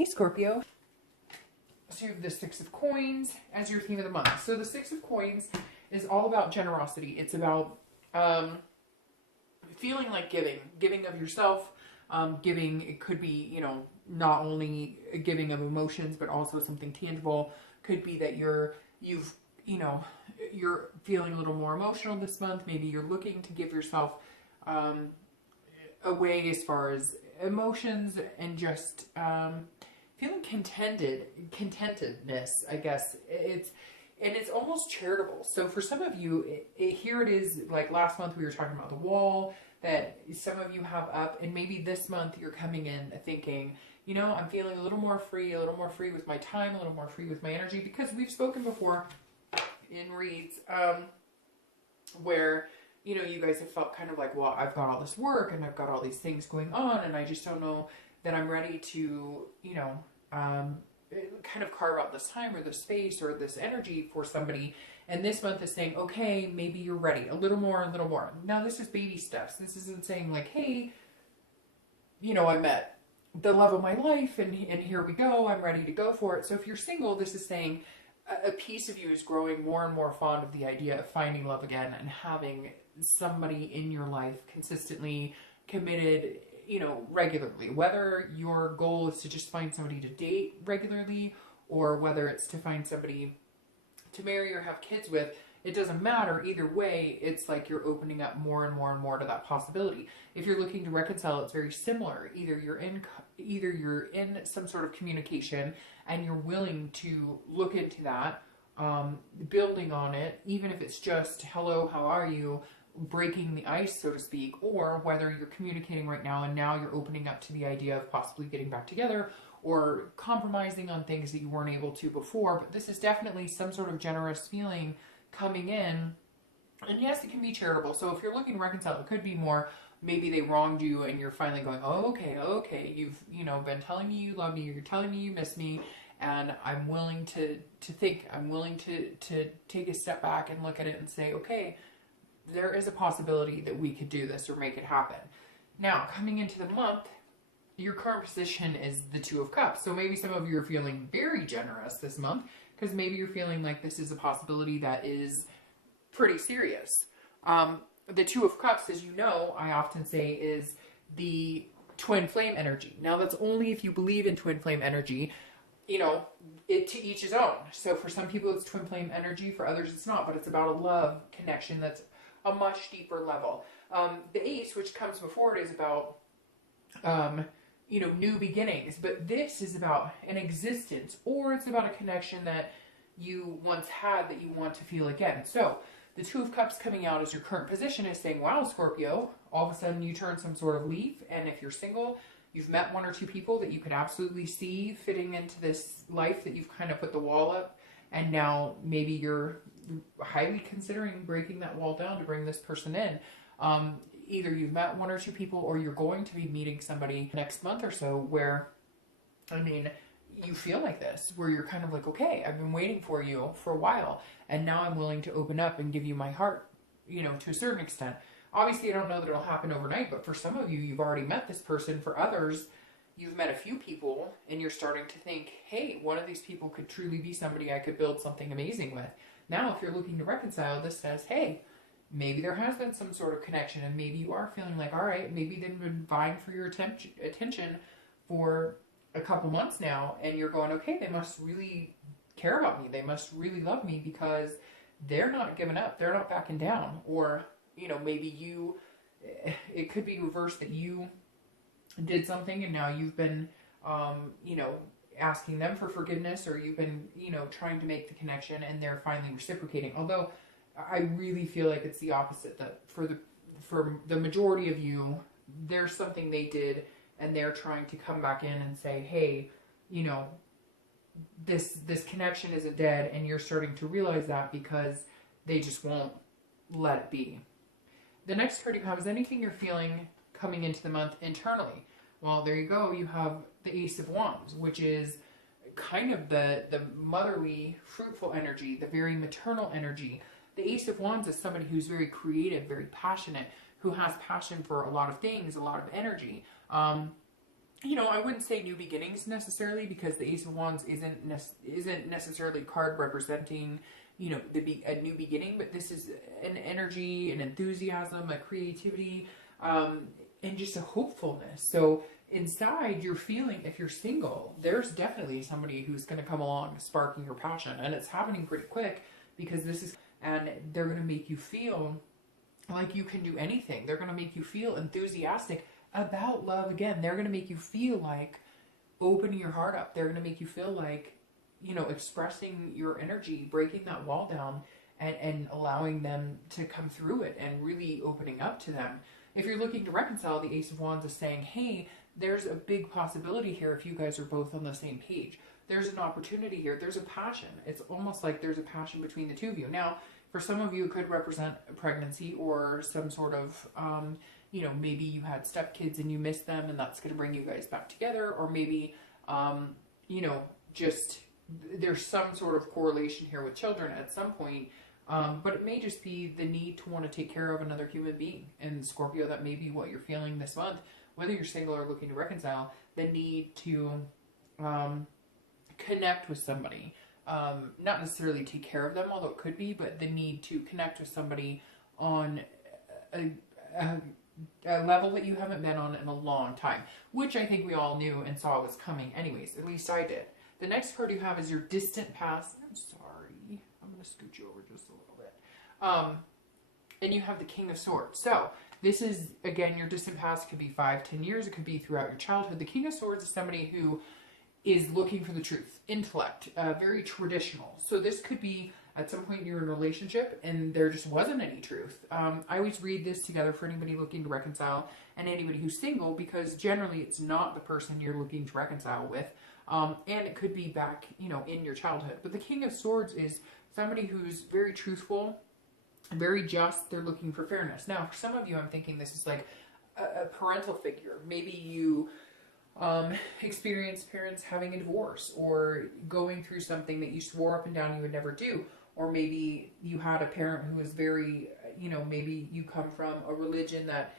Hey Scorpio. So you have the Six of Coins as your theme of the month. So the Six of Coins is all about generosity. It's about feeling like giving of yourself. Giving, it could be, you know, not only a giving of emotions, but also something tangible. Could be that you're feeling a little more emotional this month. Maybe you're looking to give yourself away as far as emotions and just feeling contentedness, I guess. It's almost charitable. So for some of you, here it is, like last month we were talking about the wall that some of you have up, and maybe this month you're coming in thinking, you know, I'm feeling a little more free with my time, a little more free with my energy, because we've spoken before in reads where, you know, you guys have felt kind of like, well, I've got all this work and I've got all these things going on and I just don't know that I'm ready to, you know, kind of carve out this time or this space or this energy for somebody. And this month is saying, okay, maybe you're ready. A little more, a little more. Now this is baby steps. This isn't saying like, hey, you know, I'm at the love of my life and here we go. I'm ready to go for it. So if you're single, this is saying a piece of you is growing more and more fond of the idea of finding love again and having somebody in your life consistently committed, you know, regularly. Whether your goal is to just find somebody to date regularly or whether it's to find somebody to marry or have kids with, it doesn't matter. Either way, it's like you're opening up more and more and more to that possibility. If you're looking to reconcile, it's very similar. Either you're in some sort of communication and you're willing to look into that, building on it, even if it's just, hello, how are you? Breaking the ice, so to speak, or whether you're communicating right now and now you're opening up to the idea of possibly getting back together or compromising on things that you weren't able to before. But this is definitely some sort of generous feeling coming in. And yes, it can be charitable. So if you're looking to reconcile, it could be more, maybe they wronged you and you're finally going, oh, okay, you've, you know, been telling me you love me, you're telling me you miss me, and I'm willing to take a step back and look at it and say, okay, there is a possibility that we could do this or make it happen. Now, coming into the month, your current position is the Two of Cups. So maybe some of you are feeling very generous this month because maybe you're feeling like this is a possibility that is pretty serious. The Two of Cups, as you know, I often say is the twin flame energy. Now, that's only if you believe in twin flame energy. You know, it to each his own. So for some people it's twin flame energy, for others it's not, but it's about a love connection that's a much deeper level. The Ace, which comes before it, is about, you know, new beginnings. But this is about an existence, or it's about a connection that you once had that you want to feel again. So the Two of Cups coming out as your current position is saying, wow, Scorpio, all of a sudden you turn some sort of leaf. And if you're single, you've met one or two people that you could absolutely see fitting into this life that you've kind of put the wall up. And now maybe you're highly considering breaking that wall down to bring this person in. Either you've met one or two people or you're going to be meeting somebody next month or so where, I mean, you feel like this, where you're kind of like, okay, I've been waiting for you for a while and now I'm willing to open up and give you my heart, you know, to a certain extent. Obviously, I don't know that it'll happen overnight, but for some of you, you've already met this person. For others, you've met a few people and you're starting to think, hey, one of these people could truly be somebody I could build something amazing with. Now, if you're looking to reconcile, this says, hey, maybe there has been some sort of connection and maybe you are feeling like, all right, maybe they've been vying for your attention for a couple months now and you're going, okay, they must really care about me. They must really love me because they're not giving up. They're not backing down. Or, you know, maybe it could be reversed that you did something and now you've been, you know, asking them for forgiveness, or you've been, you know, trying to make the connection and they're finally reciprocating. Although I really feel like it's the opposite, that for the majority of you, there's something they did and they're trying to come back in and say, hey, you know, this connection isn't dead, and you're starting to realize that because they just won't let it be. The next card you have is anything you're feeling coming into the month internally. Well, there you go. You have the Ace of Wands, which is kind of the motherly, fruitful energy, the very maternal energy. The Ace of Wands is somebody who's very creative, very passionate, who has passion for a lot of things, a lot of energy. you know, I wouldn't say new beginnings necessarily, because the Ace of Wands isn't necessarily a card representing, you know, a new beginning, but this is an energy, an enthusiasm, a creativity, and just a hopefulness. So inside you're feeling, if you're single, there's definitely somebody who's going to come along sparking your passion, and it's happening pretty quick, because this is, and they're going to make you feel like you can do anything. They're going to make you feel enthusiastic about love again. They're going to make you feel like opening your heart up. They're going to make you feel like, you know, expressing your energy, breaking that wall down, and allowing them to come through it, and really opening up to them. If you're looking to reconcile, the Ace of Wands is saying, hey, there's a big possibility here if you guys are both on the same page. There's an opportunity here. There's a passion. It's almost like there's a passion between the two of you. Now, for some of you, it could represent a pregnancy or some sort of, you know, maybe you had stepkids and you missed them, and that's going to bring you guys back together. Or maybe, you know, just there's some sort of correlation here with children at some point. But it may just be the need to want to take care of another human being. And Scorpio, that may be what you're feeling this month, whether you're single or looking to reconcile, the need to connect with somebody. Not necessarily take care of them, although it could be, but the need to connect with somebody on a level that you haven't been on in a long time, which I think we all knew and saw was coming anyways. At least I did. The next card you have is your distant past. I'm sorry. I'm going to scoot you over just a little bit. And you have the King of Swords. So this is, again, your distant past. It could be 5-10 years. It could be throughout your childhood. The King of Swords is somebody who is looking for the truth, intellect, very traditional. So this could be at some point you're in a relationship and there just wasn't any truth. I always read this together for anybody looking to reconcile and anybody who's single, because generally it's not the person you're looking to reconcile with. And it could be back, you know, in your childhood. But the King of Swords is somebody who's very truthful, very just. They're looking for fairness. Now, for some of you, I'm thinking this is like a parental figure. Maybe you experienced parents having a divorce, or going through something that you swore up and down you would never do. Or maybe you had a parent who was very, you know, maybe you come from a religion that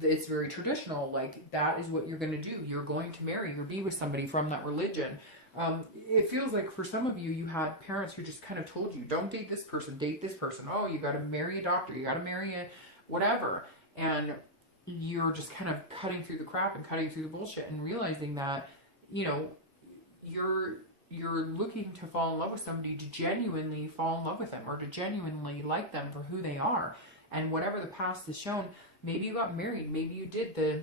it's very traditional, like that is what you're going to do. You're going to marry or be with somebody from that religion. It feels like for some of you, you had parents who just kind of told you, don't date this person, date this person. Oh, you got to marry a doctor, you got to marry a whatever. And you're just kind of cutting through the crap and cutting through the bullshit and realizing that, you know, you're looking to fall in love with somebody, to genuinely fall in love with them, or to genuinely like them for who they are. And whatever the past has shown, maybe you got married, maybe you did the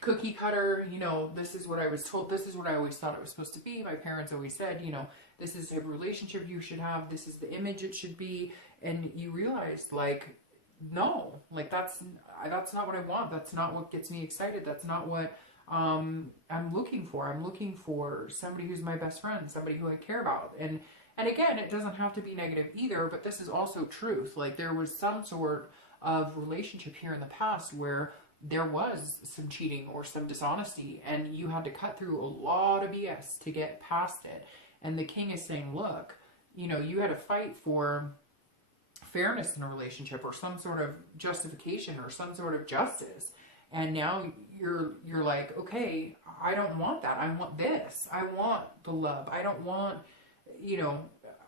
cookie cutter, you know, this is what I was told, this is what I always thought it was supposed to be. My parents always said, you know, this is the type of relationship you should have, this is the image it should be. And you realized, like, no, like that's not what I want. That's not what gets me excited. That's not what I'm looking for. I'm looking for somebody who's my best friend, somebody who I care about. And again, it doesn't have to be negative either, but this is also truth. Like, there was some sort of relationship here in the past where there was some cheating or some dishonesty, and you had to cut through a lot of BS to get past it. And the King is saying, look, you know, you had to fight for fairness in a relationship, or some sort of justification, or some sort of justice, and now you're like, okay, I don't want that. I want this. I want the love. I don't want, you know,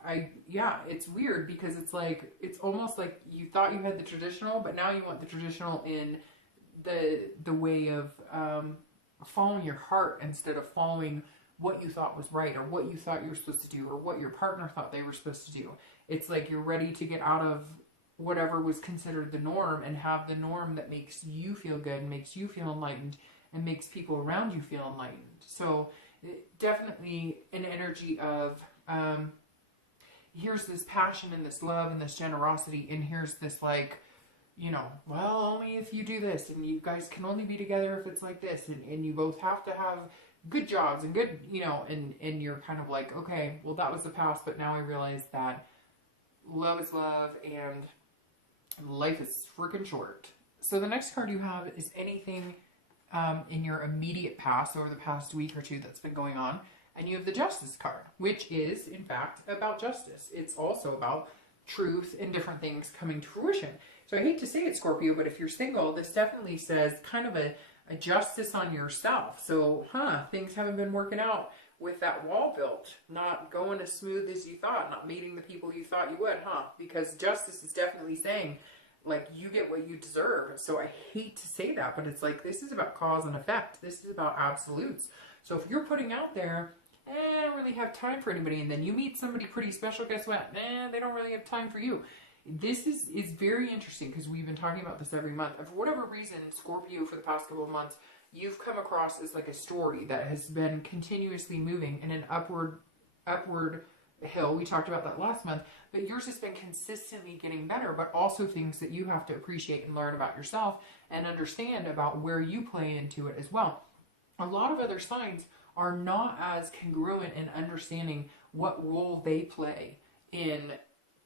it's weird, because it's like, it's almost like you thought you had the traditional, but now you want the traditional in the way of following your heart instead of following what you thought was right, or what you thought you were supposed to do, or what your partner thought they were supposed to do. It's like you're ready to get out of whatever was considered the norm and have the norm that makes you feel good and makes you feel enlightened and makes people around you feel enlightened. So definitely an energy of here's this passion and this love and this generosity, and here's this, like, you know, well, only if you do this, and you guys can only be together if it's like this, and you both have to have good jobs and good, you know, and you're kind of like, okay, well, that was the past, but now I realize that love is love and life is freaking short. So the next card you have is anything in your immediate past, over the past week or two that's been going on, and you have the Justice card, which is, in fact, about justice. It's also about truth and different things coming to fruition. So I hate to say it, Scorpio, but if you're single, this definitely says kind of a a justice on yourself. So, things haven't been working out with that wall built, not going as smooth as you thought, not meeting the people you thought you would, because justice is definitely saying, like, you get what you deserve. So I hate to say that, but it's like, this is about cause and effect. This is about absolutes. So if you're putting out there, I don't really have time for anybody, and then you meet somebody pretty special, guess what? They don't really have time for you. This is very interesting, because we've been talking about this every month. And for whatever reason, Scorpio, for the past couple of months, you've come across as like a story that has been continuously moving in an upward hill. We talked about that last month, but yours has been consistently getting better, but also things that you have to appreciate and learn about yourself and understand about where you play into it as well. A lot of other signs are not as congruent in understanding what role they play in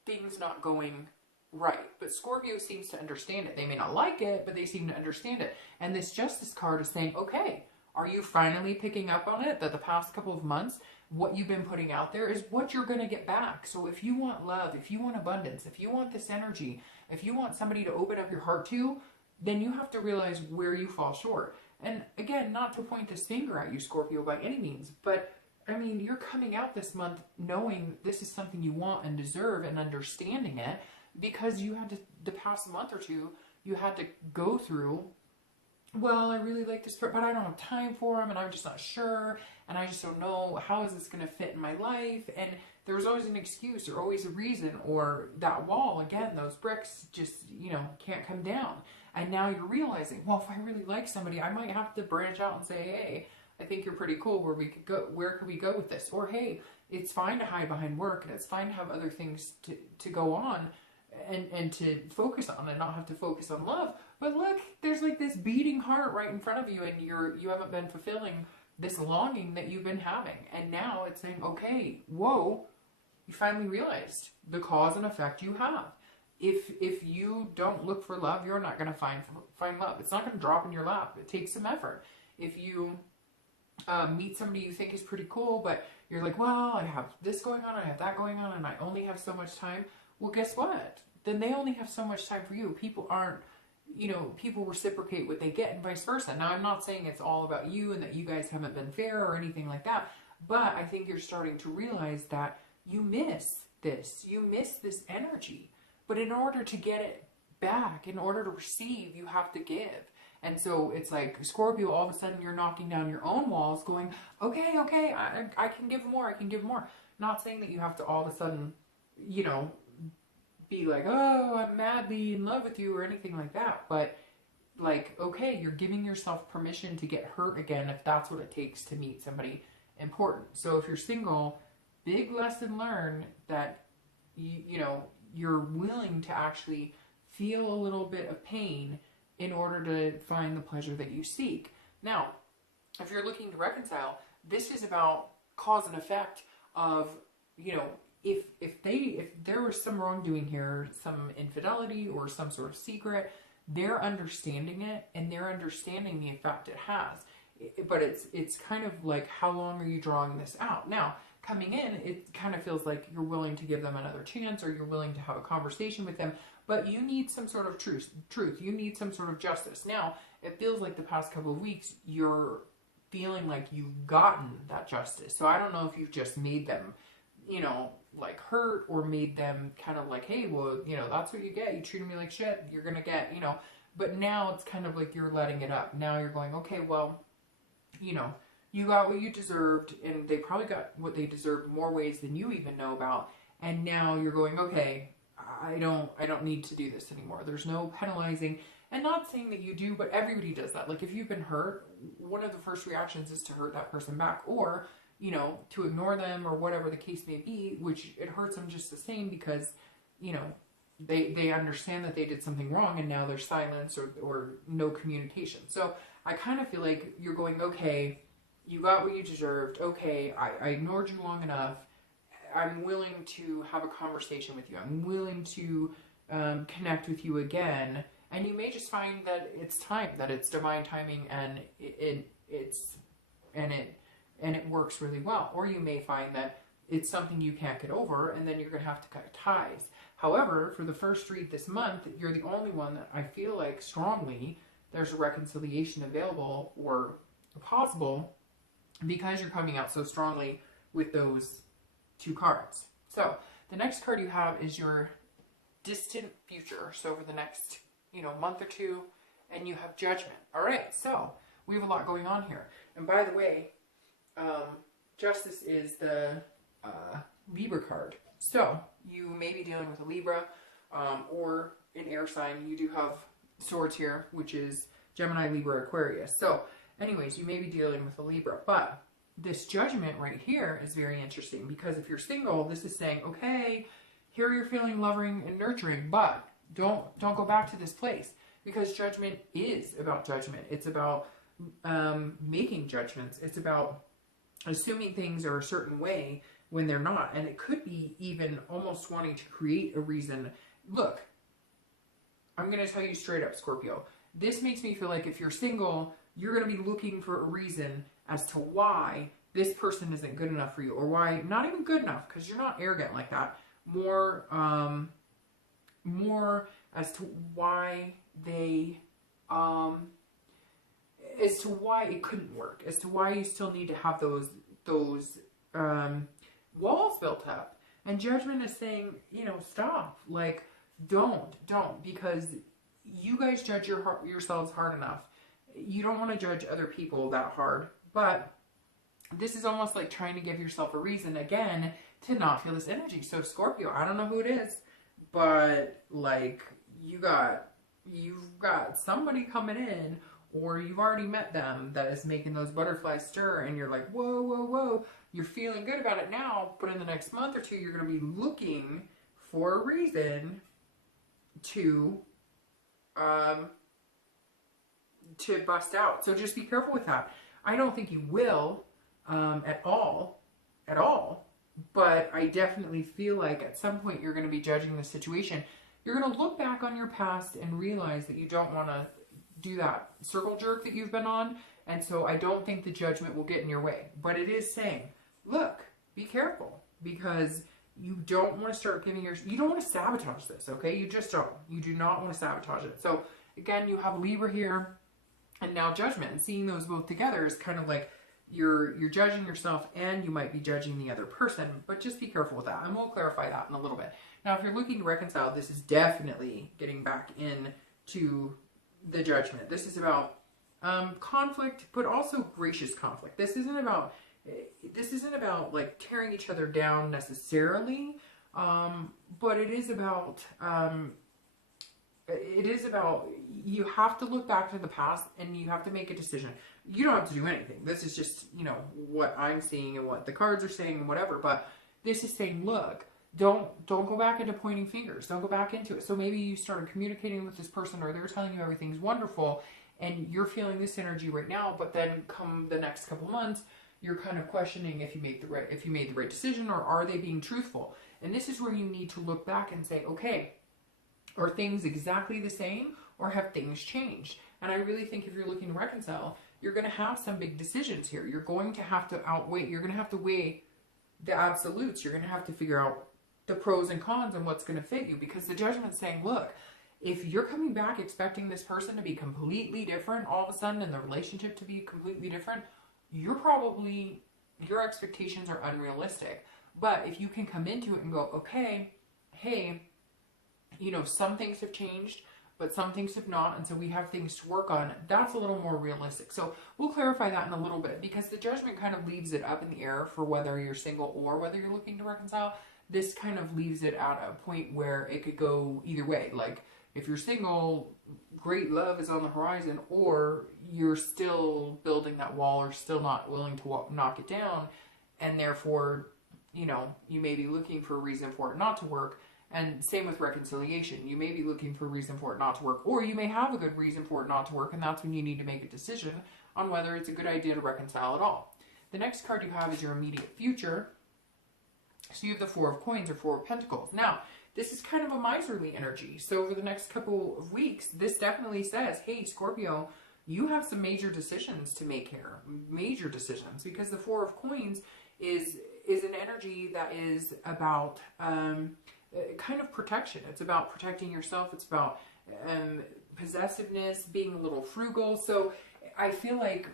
things not going right. But Scorpio seems to understand it. They may not like it, but they seem to understand it. And this Justice card is saying, okay, are you finally picking up on it? That the past couple of months, what you've been putting out there is what you're going to get back. So if you want love, if you want abundance, if you want this energy, if you want somebody to open up your heart to, then you have to realize where you fall short. And again, not to point this finger at you, Scorpio, by any means, but I mean, you're coming out this month knowing this is something you want and deserve, and understanding it, because you had to, the past month or two, you had to go through, well, I really like this, but I don't have time for him, and I'm just not sure, and I just don't know, how is this going to fit in my life? And there's always an excuse, or always a reason, or that wall, again, those bricks just, can't come down. And now you're realizing, well, if I really like somebody, I might have to branch out and say, hey, I think you're pretty cool, where could we go with this? Or, hey, it's fine to hide behind work, and it's fine to have other things to go on and to focus on, and not have to focus on love. But look, there's like this beating heart right in front of you, and you haven't been fulfilling this longing that you've been having. And now it's saying, okay, whoa, you finally realized the cause and effect you have. If you don't look for love, you're not going to find love. It's not going to drop in your lap. It takes some effort. If you meet somebody you think is pretty cool, but you're like, well, I have this going on, I have that going on, and I only have so much time. Well, guess what? Then they only have so much time for you. People aren't, people reciprocate what they get, and vice versa. Now, I'm not saying it's all about you and that you guys haven't been fair or anything like that, but I think you're starting to realize that you miss this. You miss this energy. But in order to get it back, in order to receive, you have to give. And so it's like, Scorpio, all of a sudden you're knocking down your own walls going, okay, I can give more, I can give more. Not saying that you have to all of a sudden, be like, oh, I'm madly in love with you or anything like that. But like, okay, you're giving yourself permission to get hurt again if that's what it takes to meet somebody important. So if you're single, big lesson learned that, you're willing to actually feel a little bit of pain in order to find the pleasure that you seek. Now, if you're looking to reconcile, this is about cause and effect of, if there was some wrongdoing here, some infidelity or some sort of secret, they're understanding it, and they're understanding the effect it has. But it's kind of like, how long are you drawing this out? Now, coming in, it kind of feels like you're willing to give them another chance, or you're willing to have a conversation with them, but you need some sort of truth. You need some sort of justice. Now, it feels like the past couple of weeks, you're feeling like you've gotten that justice. So I don't know if you've just made them, like hurt, or made them kind of like, hey, well, that's what you get. You treated me like shit. You're going to get, but now it's kind of like you're letting it up. Now you're going, okay, well, you got what you deserved, and they probably got what they deserved more ways than you even know about. And now you're going, okay, I don't need to do this anymore. There's no penalizing. And not saying that you do, but everybody does that. Like, if you've been hurt, one of the first reactions is to hurt that person back, or, to ignore them, or whatever the case may be, which it hurts them just the same, because, they understand that they did something wrong, and now there's silence or no communication. So I kind of feel like you're going, okay, you got what you deserved. Okay, I ignored you long enough. I'm willing to have a conversation with you. I'm willing to connect with you again. And you may just find that it's time, that it's divine timing, and it works really well. Or you may find that it's something you can't get over, and then you're going to have to cut ties. However, for the first read this month, you're the only one that I feel like strongly there's a reconciliation available or possible because you're coming out so strongly with those two cards. So the next card you have is your distant future. So over the next, month or two, and you have Judgment. All right, so we have a lot going on here. And by the way, Justice is the Libra card. So you may be dealing with a Libra or an air sign. You do have Swords here, which is Gemini, Libra, Aquarius. So anyways, you may be dealing with a Libra. But this Judgment right here is very interesting because if you're single, this is saying, okay, here you're feeling loving and nurturing, but don't go back to this place, because Judgment is about judgment. It's about making judgments. It's about assuming things are a certain way when they're not. And it could be even almost wanting to create a reason. Look, I'm going to tell you straight up, Scorpio. This makes me feel like if you're single, you're going to be looking for a reason as to why this person isn't good enough for you, or why not even good enough, because you're not arrogant like that. More as to why they, as to why it couldn't work, as to why you still need to have those walls built up. And Judgment is saying, stop, like, don't, because you guys judge yourselves hard enough. You don't want to judge other people that hard, but this is almost like trying to give yourself a reason again to not feel this energy. So Scorpio, I don't know who it is, but like you've got somebody coming in, or you've already met them, that is making those butterflies stir, and you're like, whoa, whoa, whoa. You're feeling good about it now, but in the next month or two, you're going to be looking for a reason to bust out. So just be careful with that. I don't think you will at all, but I definitely feel like at some point you're going to be judging the situation. You're going to look back on your past and realize that you don't want to do that circle jerk that you've been on. And so I don't think the Judgment will get in your way. But it is saying, look, be careful, because you don't want to start giving you don't want to sabotage this, okay? You just don't. You do not want to sabotage it. So again, you have Libra here and now Judgment, and seeing those both together is kind of like you're judging yourself, and you might be judging the other person, but just be careful with that. And we'll clarify that in a little bit. Now, if you're looking to reconcile, this is definitely getting back into the Judgment. This is about conflict, but also gracious conflict. This isn't about like tearing each other down necessarily, but it is about you have to look back to the past and you have to make a decision. You don't have to do anything. This is just, what I'm seeing and what the cards are saying and whatever, but this is saying, look, don't go back into pointing fingers. Don't go back into it. So maybe you started communicating with this person, or they're telling you everything's wonderful and you're feeling this energy right now, but then come the next couple months, you're kind of questioning if you made the right decision, or are they being truthful? And this is where you need to look back and say, okay, are things exactly the same, or have things changed? And I really think if you're looking to reconcile, you're going to have some big decisions here. You're going to have to you're going to have to weigh the absolutes. You're going to have to figure out the pros and cons and what's going to fit you, because the Judgment's saying, look, if you're coming back expecting this person to be completely different all of a sudden, and the relationship to be completely different, your expectations are unrealistic. But if you can come into it and go, okay, hey, some things have changed, but some things have not, and so we have things to work on, that's a little more realistic. So we'll clarify that in a little bit, because the Judgment kind of leaves it up in the air for whether you're single or whether you're looking to reconcile. This kind of leaves it at a point where it could go either way. Like, if you're single, great love is on the horizon, or you're still building that wall, or still not willing to knock it down, and therefore, you may be looking for a reason for it not to work. And same with reconciliation. You may be looking for a reason for it not to work, or you may have a good reason for it not to work, and that's when you need to make a decision on whether it's a good idea to reconcile at all. The next card you have is your immediate future. So you have the Four of Coins, or Four of Pentacles. Now, this is kind of a miserly energy. So over the next couple of weeks, this definitely says, hey, Scorpio, you have some major decisions to make here. Major decisions. Because the Four of Coins is an energy that is about kind of protection. It's about protecting yourself. It's about possessiveness, being a little frugal. So I feel like,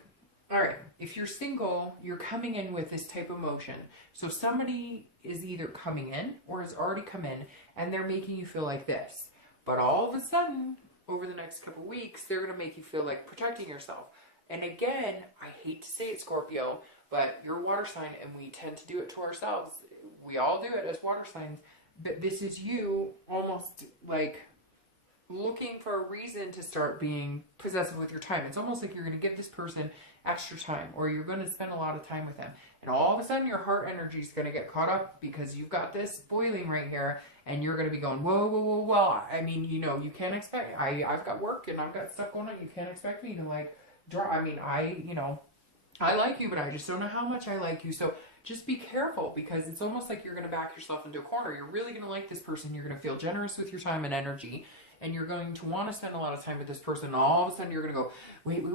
all right, if you're single, you're coming in with this type of emotion. So somebody is either coming in or has already come in and they're making you feel like this. But all of a sudden, over the next couple of weeks, they're going to make you feel like protecting yourself. And again, I hate to say it, Scorpio, but you're a water sign and we tend to do it to ourselves. We all do it as water signs. But this is you almost like looking for a reason to start being possessive with your time. It's almost like you're going to give this person extra time, or you're going to spend a lot of time with them. And all of a sudden your heart energy is going to get caught up because you've got this boiling right here, and you're going to be going, whoa, whoa, whoa, whoa. I mean, you know, you can't expect, I've got work and I've got stuff going on. You can't expect me to like draw. I mean, you know, I like you, but I just don't know how much I like you. So just be careful, because it's almost like you're going to back yourself into a corner. You're really going to like this person. You're going to feel generous with your time and energy, and you're going to want to spend a lot of time with this person. And all of a sudden you're going to go, wait.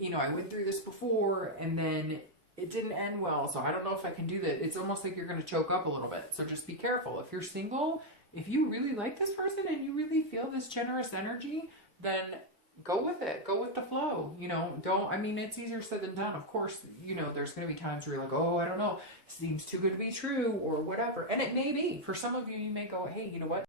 You know, I went through this before and then it didn't end well, so I don't know if I can do that. It's almost like you're going to choke up a little bit. So just be careful. If you're single, if you really like this person and you really feel this generous energy, then go with it. Go with the flow. You know, don't, I mean, it's easier said than done. Of course, you know, there's going to be times where you're like, oh, I don't know, seems too good to be true or whatever. And it may be. For some of you, you may go, hey, you know what?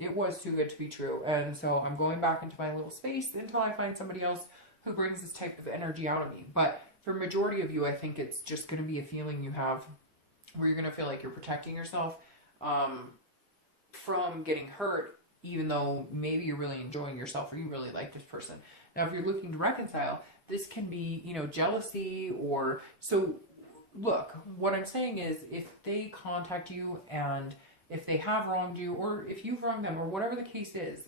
It was too good to be true. And so I'm going back into my little space until I find somebody else who brings this type of energy out of me. But for majority of you, I think it's just going to be a feeling you have where you're going to feel like you're protecting yourself from getting hurt, even though maybe you're really enjoying yourself or you really like this person. Now, if you're looking to reconcile, this can be, you know, jealousy or so. Look, what I'm saying is, if they contact you and if they have wronged you, or if you've wronged them, or whatever the case is,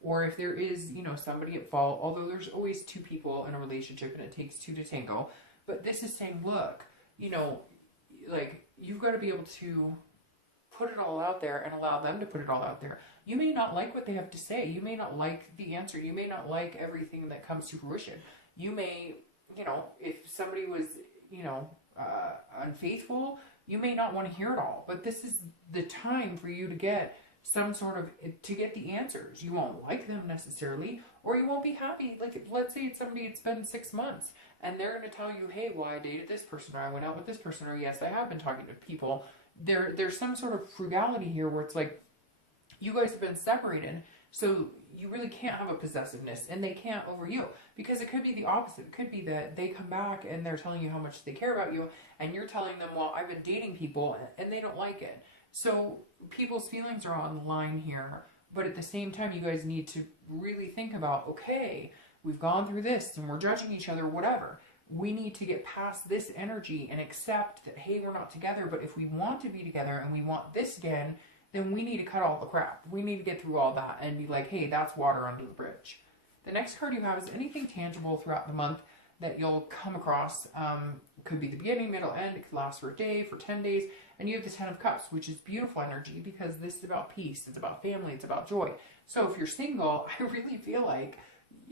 or if there is, you know, somebody at fault, although there's always two people in a relationship and it takes two to tango, but this is saying, look, you know, like, you've got to be able to put it all out there and allow them to put it all out there. You may not like what they have to say. You may not like the answer. You may not like everything that comes to fruition. You may, you know, if somebody was, you know, unfaithful, you may not want to hear it all, but this is the time for you to get some sort of, to get the answers. You won't like them necessarily, or you won't be happy. Like, let's say it's somebody, it's been 6 months, and they're going to tell you, hey, well, I dated this person, or I went out with this person, or yes, I have been talking to people. There's some sort of frugality here where it's like, you guys have been separated, so you really can't have a possessiveness, and they can't over you, because it could be the opposite. It could be that they come back and they're telling you how much they care about you, and you're telling them, well, I've been dating people and they don't like it. So people's feelings are on the line here, but at the same time, you guys need to really think about, okay, we've gone through this and we're judging each other, whatever. We need to get past this energy and accept that, hey, we're not together, but if we want to be together and we want this again, then we need to cut all the crap. We need to get through all that and be like, hey, that's water under the bridge. The next card you have is anything tangible throughout the month that you'll come across. Could be the beginning, middle, end. It could last for a day, for 10 days. And you have the 10 of Cups, which is beautiful energy because this is about peace. It's about family. It's about joy. So if you're single, I really feel like,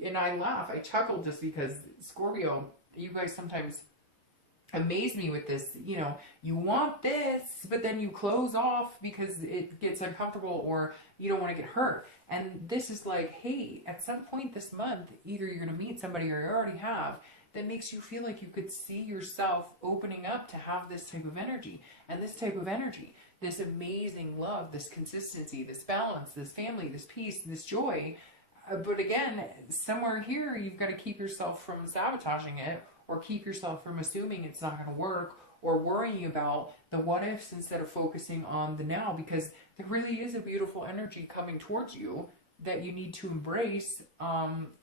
and I laugh, I chuckle just because, Scorpio, you guys sometimes amaze me with this, you know, you want this, but then you close off because it gets uncomfortable or you don't want to get hurt. And this is like, hey, at some point this month, either you're going to meet somebody or you already have, that makes you feel like you could see yourself opening up to have this type of energy. And this type of energy, this amazing love, this consistency, this balance, this family, this peace, this joy. But again, somewhere here, you've got to keep yourself from sabotaging it, or keep yourself from assuming it's not going to work, or worrying about the what ifs instead of focusing on the now, because there really is a beautiful energy coming towards you that you need to embrace,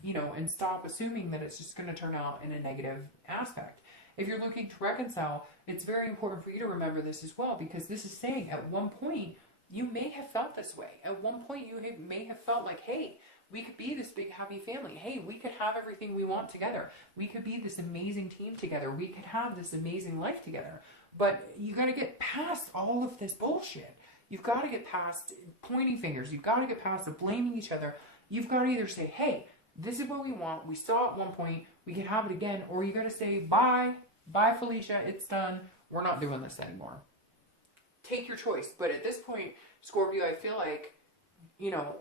you know, and stop assuming that it's just going to turn out in a negative aspect. If you're looking to reconcile, it's very important for you to remember this as well, because this is saying at one point, you may have felt this way. At one point, you may have felt like, hey, we could be this big happy family. Hey, we could have everything we want together. We could be this amazing team together. We could have this amazing life together. But you got to get past all of this bullshit. You've got to get past pointing fingers. You've got to get past the blaming each other. You've got to either say, hey, this is what we want. We saw at one point. We can have it again. Or you got to say, bye. Bye, Felicia. It's done. We're not doing this anymore. Take your choice. But at this point, Scorpio, I feel like you know,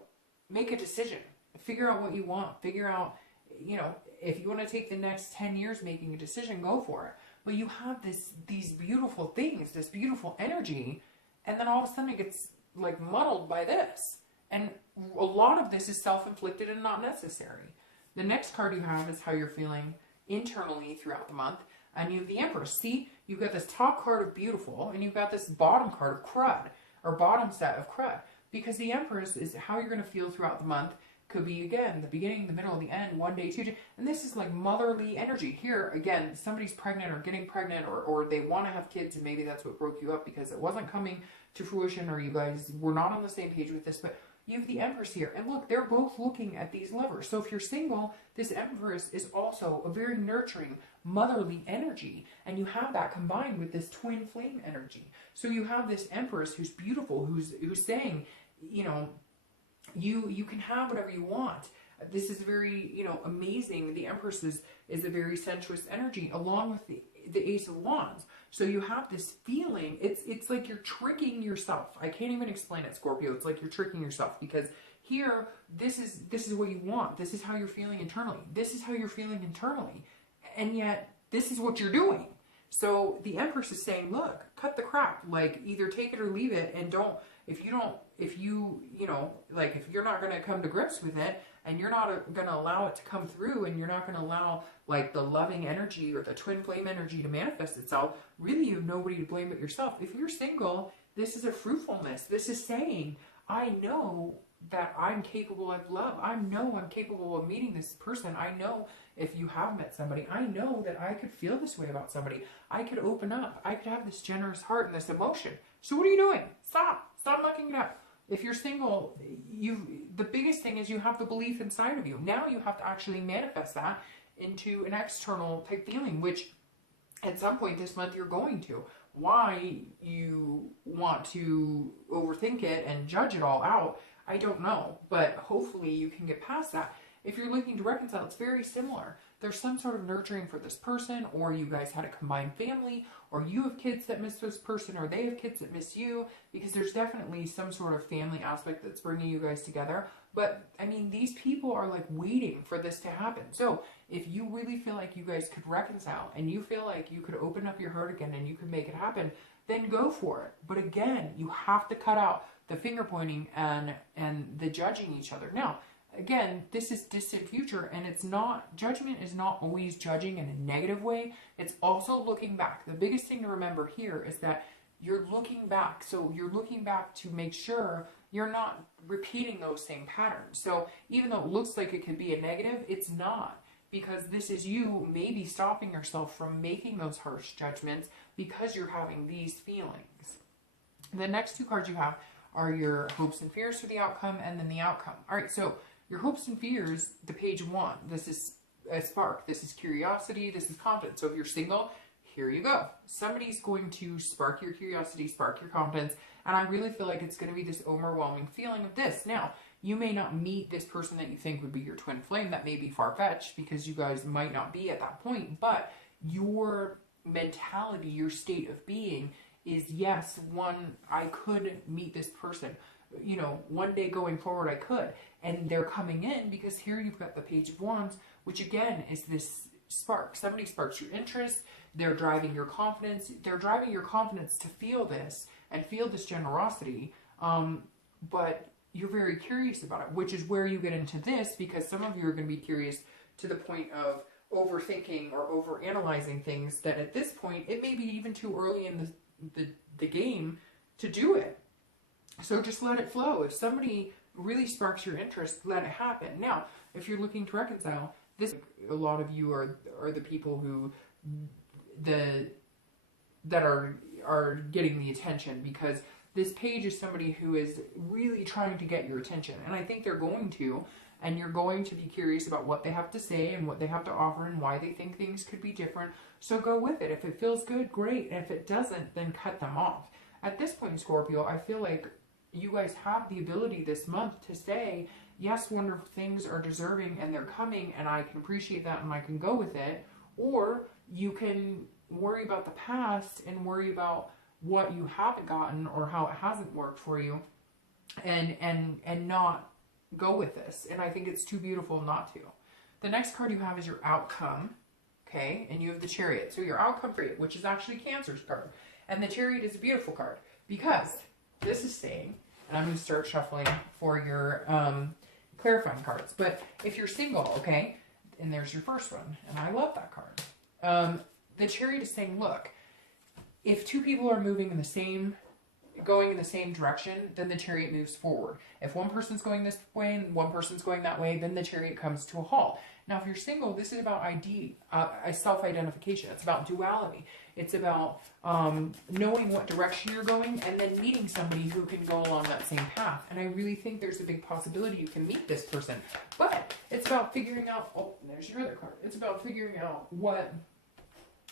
make a decision. Figure out what you want. Figure out, you know, if you want to take the next 10 years making a decision, go for it. But you have these beautiful things, this beautiful energy, and then all of a sudden it gets like muddled by this. And a lot of this is self-inflicted and not necessary. The next card you have is how you're feeling internally throughout the month. And you have the Empress. See, you've got this top card of beautiful, and you've got this bottom card of crud, or bottom set of crud. Because the Empress is how you're going to feel throughout the month. Could be, again, the beginning, the middle, the end, 1 day, 2 days. And this is like motherly energy. Here, again, somebody's pregnant or getting pregnant, or they want to have kids, and maybe that's what broke you up because it wasn't coming to fruition, or you guys were not on the same page with this. But you have the Empress here. And look, they're both looking at these lovers. So if you're single, this Empress is also a very nurturing, motherly energy. And you have that combined with this twin flame energy. So you have this Empress who's beautiful, who's saying, you know, you can have whatever you want. This is very, you know, amazing. The Empress is a very sensuous energy, along with the Ace of Wands. So you have this feeling, it's like you're tricking yourself. I can't even explain it, Scorpio. It's like you're tricking yourself, because here, this is what you want. This is how you're feeling internally. This is how you're feeling internally. And yet, this is what you're doing. So the Empress is saying, look, cut the crap. Like, either take it or leave it, and don't, if you're not going to come to grips with it, and you're not going to allow it to come through, and you're not going to allow, like, the loving energy or the twin flame energy to manifest itself, really you have nobody to blame but yourself. If you're single, this is a fruitfulness. This is saying, I know that I'm capable of love. I know I'm capable of meeting this person. I know if you have met somebody, I know that I could feel this way about somebody. I could open up. I could have this generous heart and this emotion. So what are you doing? Stop mucking it up. If you're single, the biggest thing is you have the belief inside of you. Now you have to actually manifest that into an external type feeling, which at some point this month you're going to. Why you want to overthink it and judge it all out, I don't know. But hopefully you can get past that. If you're looking to reconcile, it's very similar. There's some sort of nurturing for this person, or you guys had a combined family, or you have kids that miss this person, or they have kids that miss you, because there's definitely some sort of family aspect that's bringing you guys together. But, I mean, these people are like waiting for this to happen. So, if you really feel like you guys could reconcile, and you feel like you could open up your heart again and you could make it happen, then go for it. But again, you have to cut out the finger pointing and the judging each other. Now, again, this is distant future, and it's not, judgment is not always judging in a negative way. It's also looking back. The biggest thing to remember here is that you're looking back. So you're looking back to make sure you're not repeating those same patterns. So even though it looks like it could be a negative, it's not, because this is you maybe stopping yourself from making those harsh judgments because you're having these feelings. The next two cards you have are your hopes and fears for the outcome, and then the outcome. All right, so your hopes and fears, the page 1, this is a spark. This is curiosity. This is confidence. So if you're single, here you go. Somebody's going to spark your curiosity, spark your confidence. And I really feel like it's going to be this overwhelming feeling of this. Now, you may not meet this person that you think would be your twin flame. That may be far-fetched because you guys might not be at that point. But your mentality, your state of being is, yes, I could meet this person. You know, one day going forward I could. And they're coming in because here you've got the Page of Wands, which again is this spark. Somebody sparks your interest. They're driving your confidence. They're driving your confidence to feel this and feel this generosity. But you're very curious about it, which is where you get into this, because some of you are going to be curious to the point of overthinking or overanalyzing things that at this point, it may be even too early in the game to do it. So just let it flow. If somebody really sparks your interest, let it happen. Now, if you're looking to reconcile, a lot of you are the people who that are getting the attention, because this page is somebody who is really trying to get your attention, and I think they're going to, and you're going to be curious about what they have to say and what they have to offer and why they think things could be different. So go with it. If it feels good, great. And if it doesn't, then cut them off. At this point, Scorpio, I feel like you guys have the ability this month to say, yes, wonderful things are deserving and they're coming, and I can appreciate that and I can go with it. Or you can worry about the past and worry about what you haven't gotten or how it hasn't worked for you, and not go with this. And I think it's too beautiful not to. The next card you have is your outcome. Okay, and you have the Chariot. So your outcome period, which is actually Cancer's card. And the Chariot is a beautiful card because this is saying, and I'm going to start shuffling for your clarifying cards. But if you're single, okay, and there's your first one, and I love that card. The Chariot is saying, look, if two people are moving in the same, going in the same direction, then the Chariot moves forward. If one person's going this way and one person's going that way, then the Chariot comes to a halt. Now, if you're single, this is about self-identification. It's about duality. It's about knowing what direction you're going and then meeting somebody who can go along that same path. And I really think there's a big possibility you can meet this person. But it's about figuring out, oh, there's your other card. It's about figuring out what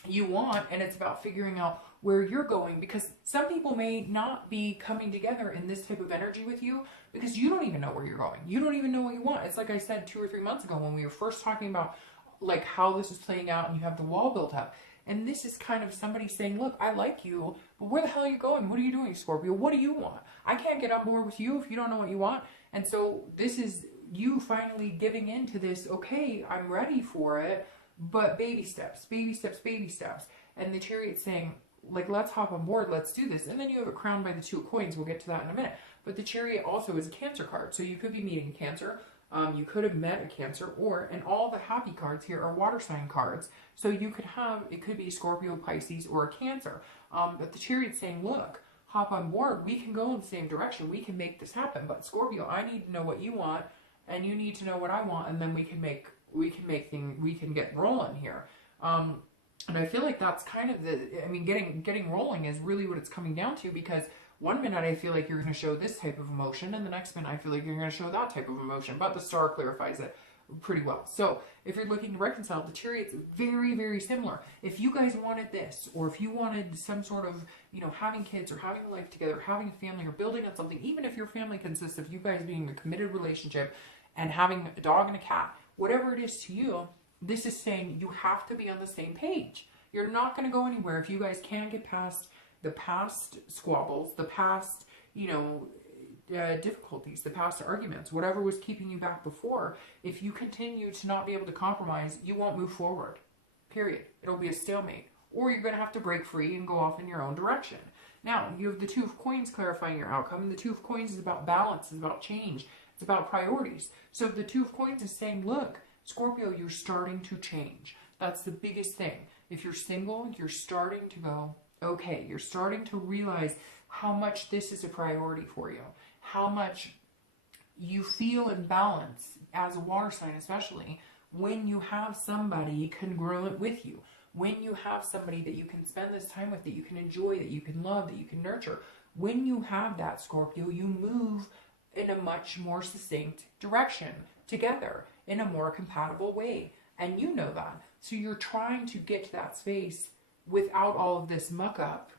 you want, and it's about figuring out where you're going, because some people may not be coming together in this type of energy with you because you don't even know where you're going. You don't even know what you want. It's like I said 2 or 3 months ago when we were first talking about like how this is playing out and you have the wall built up. And this is kind of somebody saying, look, I like you, but where the hell are you going? What are you doing, Scorpio? What do you want? I can't get on board with you if you don't know what you want. And so this is you finally giving into this, okay, I'm ready for it, but baby steps, baby steps, baby steps. And the Chariot's saying, like, let's hop on board, let's do this. And then you have it crowned by the 2 of coins. We'll get to that in a minute. But the Chariot also is a Cancer card. So you could be meeting Cancer. You could have met a Cancer, and all the happy cards here are water sign cards. So you could have, it could be Scorpio, Pisces, or a Cancer. But the Chariot's saying, look, hop on board. We can go in the same direction. We can make this happen. But Scorpio, I need to know what you want, and you need to know what I want, and then we can get rolling here. And I feel like that's kind of getting rolling is really what it's coming down to, because one minute I feel like you're going to show this type of emotion, and the next minute I feel like you're going to show that type of emotion, but the star clarifies it pretty well. So if you're looking to reconcile, the Chariot's very, very similar. If you guys wanted this, or if you wanted some sort of, having kids or having a life together, having a family or building on something, even if your family consists of you guys being in a committed relationship and having a dog and a cat, whatever it is to you, this is saying you have to be on the same page. You're not going to go anywhere if you guys can't get past the past squabbles, the past, difficulties, the past arguments, whatever was keeping you back before. If you continue to not be able to compromise, you won't move forward. Period. It'll be a stalemate. Or you're going to have to break free and go off in your own direction. Now, you have the 2 of coins clarifying your outcome, and the 2 of coins is about balance, it's about change, it's about priorities. So the 2 of coins is saying, look, Scorpio, you're starting to change. That's the biggest thing. If you're single, you're starting to go, okay, you're starting to realize how much this is a priority for you, how much you feel in balance as a water sign, especially when you have somebody congruent with you, when you have somebody that you can spend this time with, that you can enjoy, that you can love, that you can nurture. When you have that, Scorpio, you move in a much more succinct direction together in a more compatible way. And you know that. So you're trying to get to that space without all of this muck up,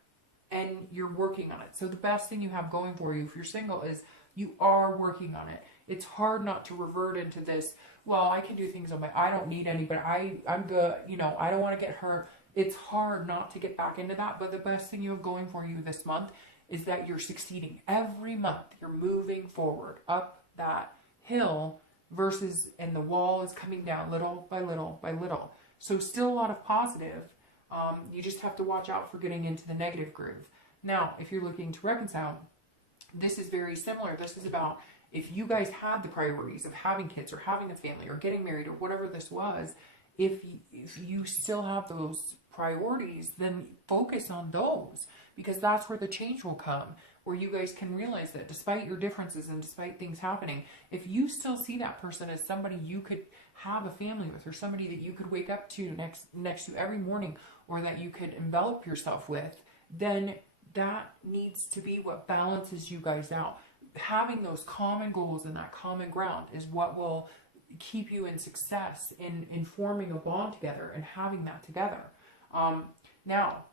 and you're working on it. So the best thing you have going for you if you're single is you are working on it. It's hard not to revert into this, well, I can do things on my, I don't need anybody, I'm good, I don't want to get hurt. It's hard not to get back into that, but the best thing you have going for you this month is that you're succeeding. Every month you're moving forward up that hill versus, and the wall is coming down little by little by little. So still a lot of positive. You just have to watch out for getting into the negative groove. Now, if you're looking to reconcile, this is very similar. This is about if you guys had the priorities of having kids or having a family or getting married or whatever this was, if you still have those priorities, then focus on those, because that's where the change will come, where you guys can realize that despite your differences and despite things happening, if you still see that person as somebody you could have a family with, or somebody that you could wake up to next to every morning, or that you could envelop yourself with, then that needs to be what balances you guys out. Having those common goals and that common ground is what will keep you in success in forming a bond together and having that together. Now,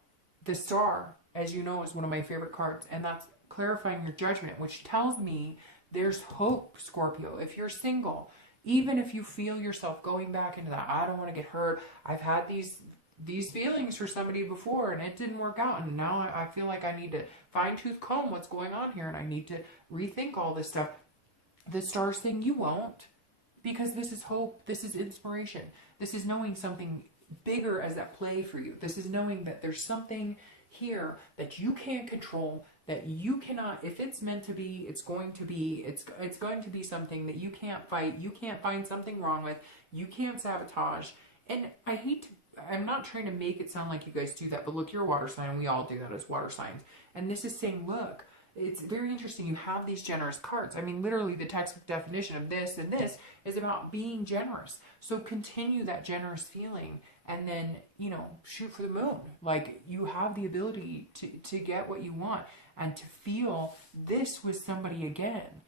the Star, as you know, is one of my favorite cards, and that's clarifying your judgment, which tells me there's hope, Scorpio. If you're single, even if you feel yourself going back into that, I don't want to get hurt, I've had these these feelings for somebody before and it didn't work out. And now I feel like I need to fine tooth comb what's going on here. And I need to rethink all this stuff. The stars saying you won't, because this is hope. This is inspiration. This is knowing something bigger as at play for you. This is knowing that there's something here that you can't control, that you cannot, if it's meant to be, it's going to be, it's going to be something that you can't fight, you can't find something wrong with, you can't sabotage. And I'm not trying to make it sound like you guys do that, but look, you're a water sign, and we all do that as water signs. And this is saying, look, it's very interesting. You have these generous cards. I mean, literally the textbook definition of this and this is about being generous. So continue that generous feeling and then, you know, shoot for the moon. Like, you have the ability to get what you want and to feel this with somebody again.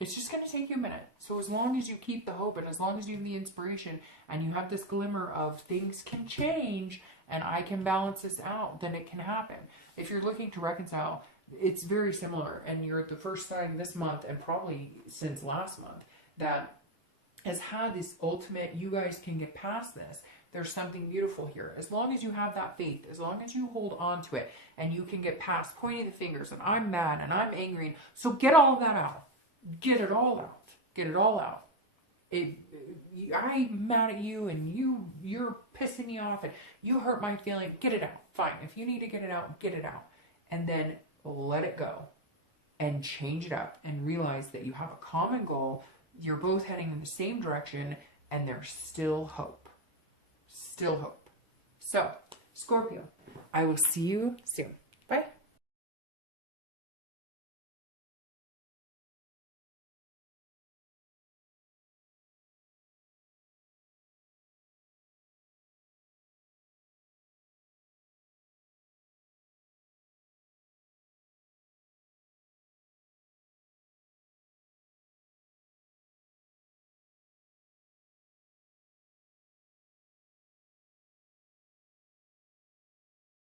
It's just going to take you a minute. So as long as you keep the hope and as long as you have the inspiration and you have this glimmer of things can change and I can balance this out, then it can happen. If you're looking to reconcile, it's very similar, and you're at the first sign this month and probably since last month that has had this ultimate, you guys can get past this. There's something beautiful here. As long as you have that faith, as long as you hold on to it and you can get past pointing the fingers and I'm mad and I'm angry. So get all of that out. Get it all out. Get it all out. I'm mad at you and you're pissing me off and you hurt my feeling. Get it out. Fine. If you need to get it out, get it out. And then let it go and change it up and realize that you have a common goal. You're both heading in the same direction and there's still hope. Still hope. So, Scorpio, I will see you soon.